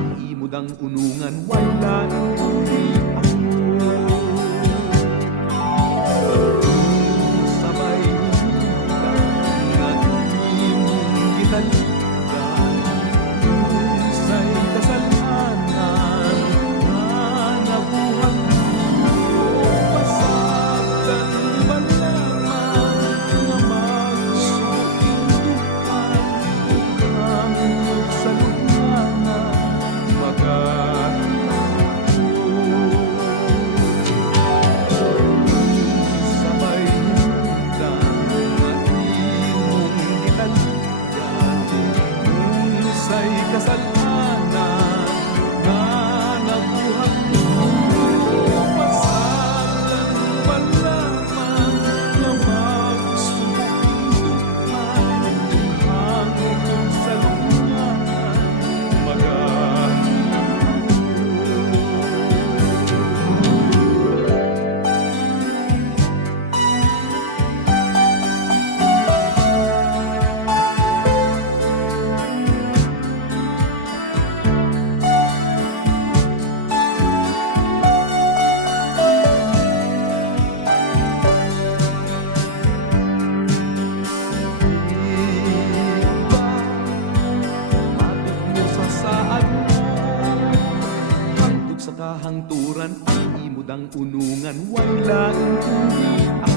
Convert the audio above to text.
imod ang unungan, wala uri ako. Sabay lang nga imong gitaligan, unsay kasalanan nga nabuhat mo. Pasabtan ba lamang nga magsukindukan, hangtod sa lugana sabay lang nga imong gitaligan, unsay kasalanan nga nabuhat mo. Pasabtan ba lamang nga magsukindukan, hangtod sa lugana hangturan ang imod ang unungan, wala uri